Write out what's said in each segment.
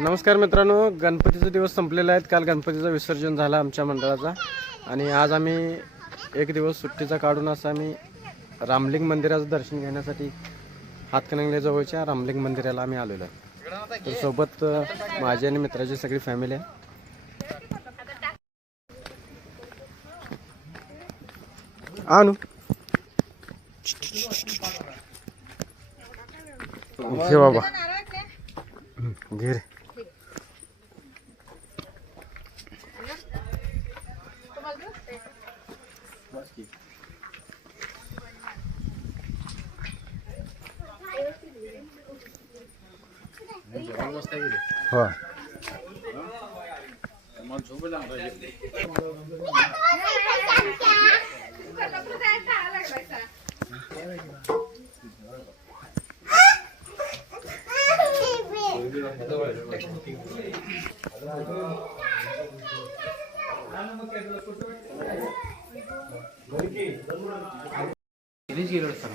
नमस्कार मित्रांनो गणपतीचा दिवस संपलेला आहे काल गणपतीचं विसर्जन झालं आमच्या मंडळाचा. आणि आज आम्ही एक दिवस सुट्टीचा काढून असं आम्ही रामलिंग मंदिराचं दर्शन घेण्यासाठी हातकणंगलेजवळच्या रामलिंग मंदिराला आम्ही आलेलो आहे. तर सोबत माझी आणि मित्राची सगळी फॅमिली आहे. आणू घे बाबा. घे रे. હા ఇరిజిగేటర్ సార్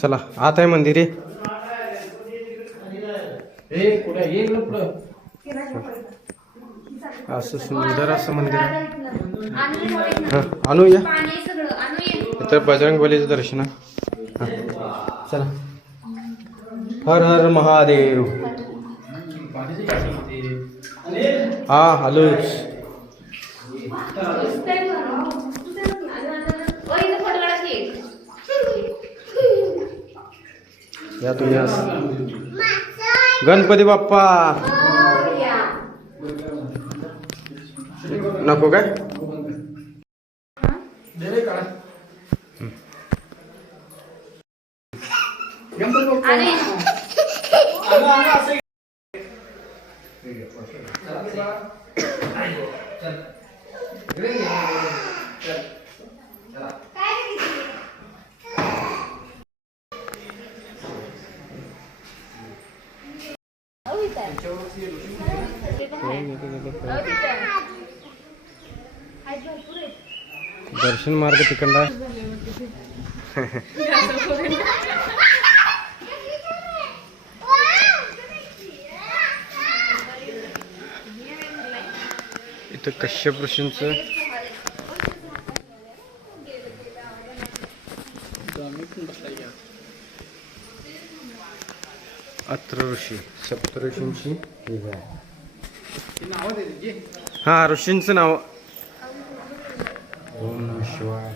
चला आत आहे मंदिर आहे असं सुंदर असं मंदिर आहे. आणू या. इथं बजरंगबलीचं दर्शन आहे. चला. हर हर महादेव. हा हॅलो या तुम्ही या. गणपती बाप्पा नको काय दर्शन मार्ग तिकडला. इथं कश्यप ऋषींचं अत्र ऋषी सप्त ऋषींची हे आहे हा ऋषींचं नाव ओम नम शिवाय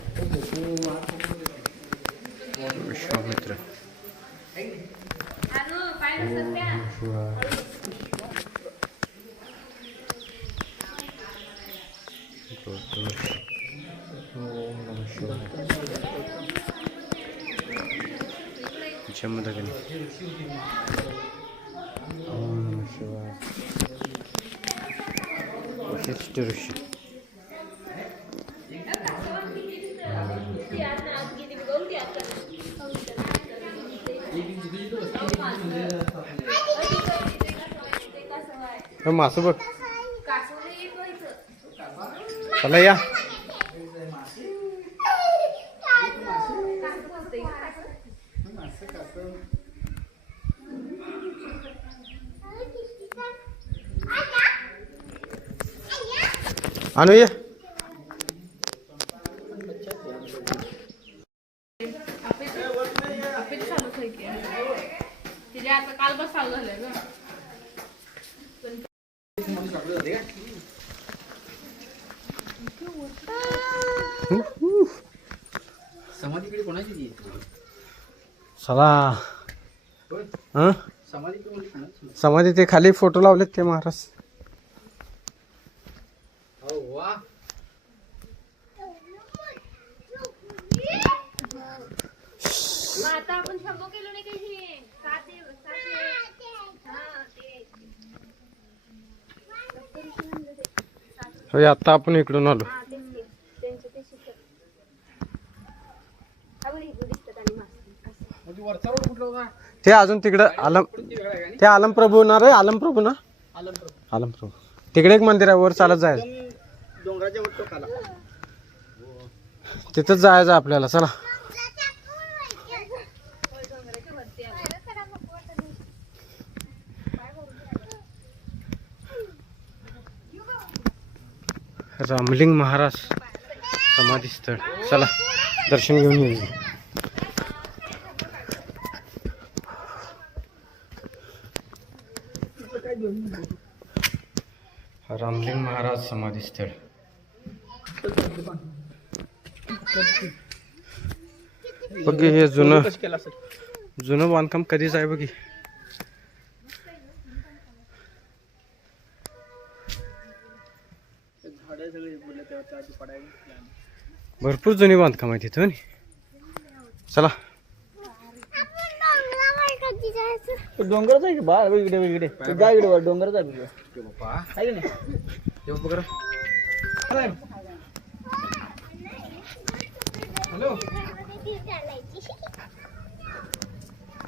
विश्वामित्र ओम नम शिवाय गौतम ऋषी. ओम नम शिवाय जमदग्नी ऋषी हे मासू बघ चला या आणू या आता काल बस चालू झालंय ग समाधीकडे कोणाची ती चला हं? समाधीकडे कोणाची समाधी ते खाली फोटो लावलेत ते महाराज हो वा मग आता आपण शंभो केलो नाही काही सात दिवस सात दिवस. हा, ते. होय आता आपण इकडून आलो. हा ते अजून तिकडं आलम ती वेगळा आहे का ते आलम प्रभू ना रे आलम प्रभू ना? आलं आलम प्रभू तिकडे एक मंदिर आहे वर चालत जायचं तिथंच जायचं आपल्याला चला. रामलिंग महाराज समाधी स्थळ चला दर्शन घेऊन येऊ रामलिंग महाराज समाधी स्थळ बघ हे जुनं जुनं बांधकाम कधीच आहे बघी झाडं सगळे बोलले तेव्हा त्या आधी पडायला भरपूर जुनी बांधकाम आहे तिथं. चला. डोंगरच आहे की बा इकडे इकडे. जा इकडे वर डोंगरच आहे तिकडे. बाप्पा आहे की नाही? येऊ बघ हॅलो.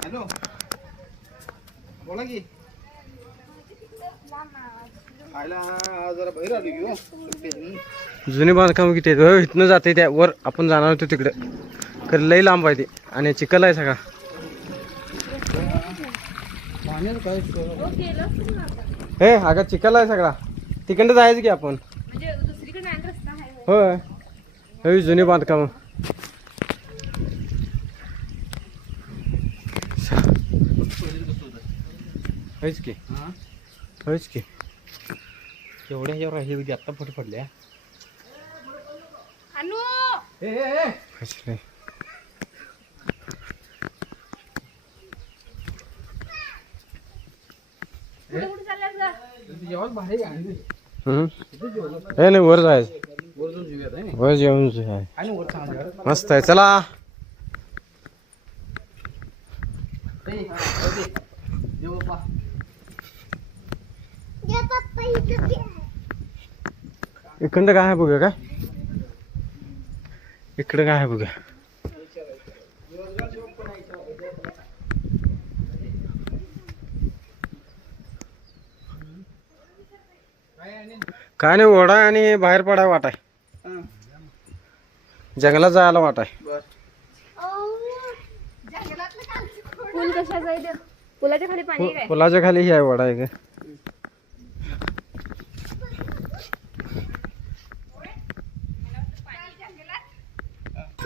हॅलो. बोला की. खायला जरा बाहेर आलो की हो. जुनी बांधकाम किती आहेत? हो, इथनं जाते त्या. वर आपण जाणार होतो तिकडे. खरं लई लांब आहे ते. आणि चिखल आहे सगळा. हो. हे अगं चिखल आहे सगळा. तिकडं जायचं की आपण. म्हणजे दुसरीकडे आणि रस्ता आहे होय. होय. हे जुनी बांधकाम. होयच की. हा? होयच की. एवढ्या ह्याच्यावर हे होती आत्ता फोटो पडल्या. अनु! ए ए, ए! होयच नाही. हे वर जायचं. वर जेवण जे आहे आणि वर चांगलं मस्त आहे चला ए, जाऊ दे. जेव बाप्पा. इकडं काय आहे बघा काय? इकडं काय आहे बघा काय नाही ओढा आणि बाहेर पडाय वाट आहे हा, जंगलात जायला वाट आहे बर. पूल कशाचा आहे ते? पुलाच्या खाली पाणी आहे काय? पुलाच्या खाली ही आहे वडा आहे का चुकीचं आहे ते हा रोहित त्याला माहीत नाही म्हणतो तोच काय हा.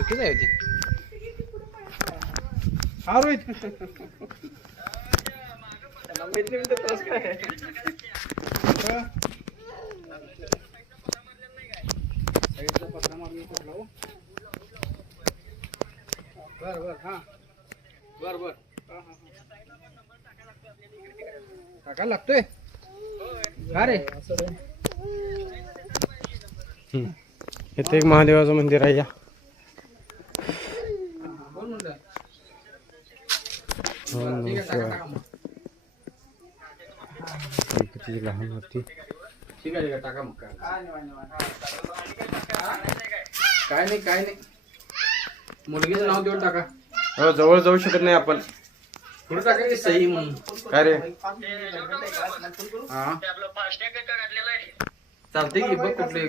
साईडला पत्रा मारून येतो तुला, हो. बर बर हा. बर बर. टाकायला लागतोय? का रे? हम्म. इथे एक महादेवाचं मंदिर आहे या कोण म्हणलं गणपतीची लहान ठीक आहे टाका मग काय नाही काय नाही मुलगीचं नाव देऊन टाका हो जवळ जाऊ शकत नाही आपण. पुढे टाका की सही म्हणून. काय रे? हा चालते की बघ कुठले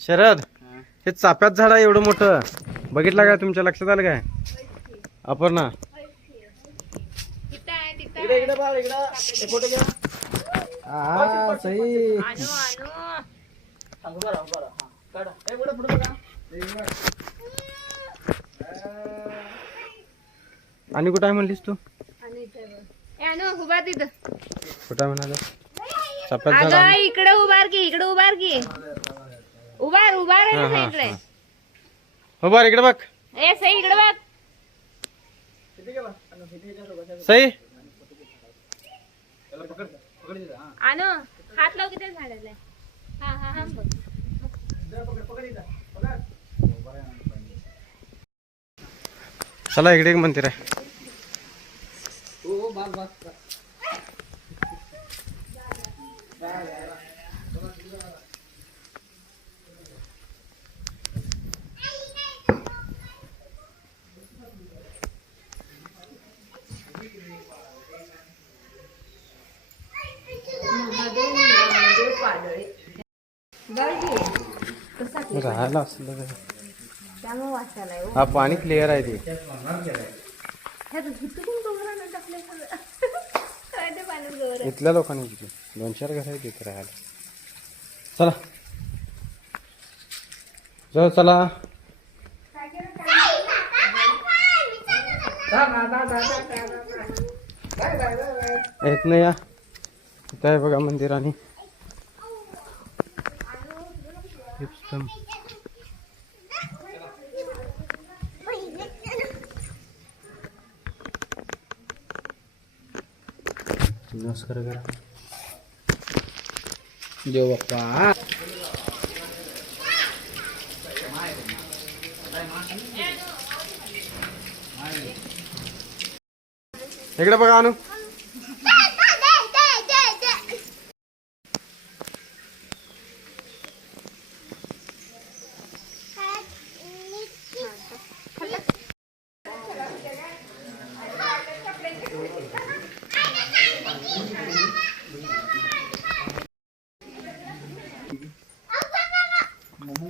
शरद हे चाफ्यात झाड आहे एवढं मोठं. बघितलं काय तुमच्या लक्षात आलं काय? अपर्णा. तिथं आहे तिथं इकडे इकडे बघ इकडे. फोटो घ्या. हा सही अनु अनु बरं बरं काढा. ए पुढे पुढे बघा. आणि कुठं आहे म्हणलीस तू? उभार कुठं म्हणाला. इकडे उभार की इकडे उभार की. उभार उभार इकडे. बरं इकडे बघ. ए सई इकडे बघ. सई त्याला पकड पकड इथं, हा अनु हात लाव किती झाडाला हा हा हा बघ जरा पकड पकड इथं, पकड चला इकडे एक मंदिर आहे हो हो बस राहायला असलं तर. त्यामुळे वाचायला आहे, हो. हा पाणी क्लिअर आहे ते ह्यात हितून डोंगर आणून टाकले सगळं. काय ते पाण्यात गवर आहे. इथल्या लोकांनी किती दोन चार घर आहेत इथे राहायला चला चला चला येत नाही या इथं आहे बघा मंदिर आणि दीपस्तंभ. नमस्कार करा देव बाप्पा इकडे बघा अनु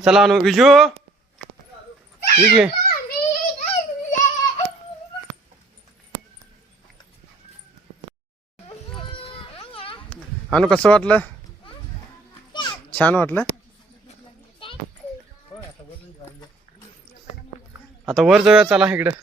चला अनु विजू. ठीक आहे. अनु कसं वाटलं? छान वाटलं? आता वर जाऊया चला इकडं.